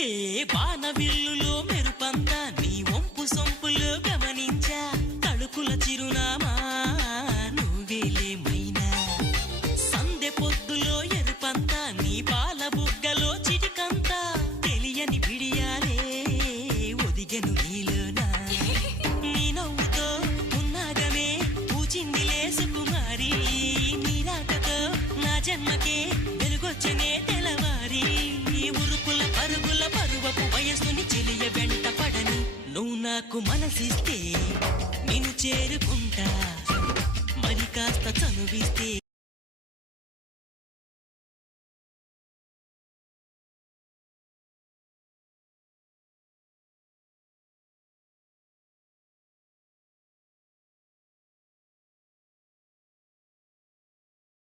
హే బాణవిల్లులో మెరుపంతా నీ వంపు సొంపులో గమనించా తడుకుల చిరునామా నువ్వేలే మైనా సందె పొద్దులో ఎరుపంతా నీ పాల బుగ్గలో చిటికంతా తెలియని బిడియాలే ఒదిగెను నీలోనా నీ నవ్వుతో ఉన్నాగమే పూచిందిలే సుకుమారి నీ రాకతో నా జన్మకే వెలుగొచ్చనే తెలవారి ఉరుకుల పరుగుల పరువపు వయస్సుని చెలియ వెంట పడని నువ్వు నాకు మనసిస్తే నిన్ను చేరుకుంటా మరి కాస్త చనువిస్తే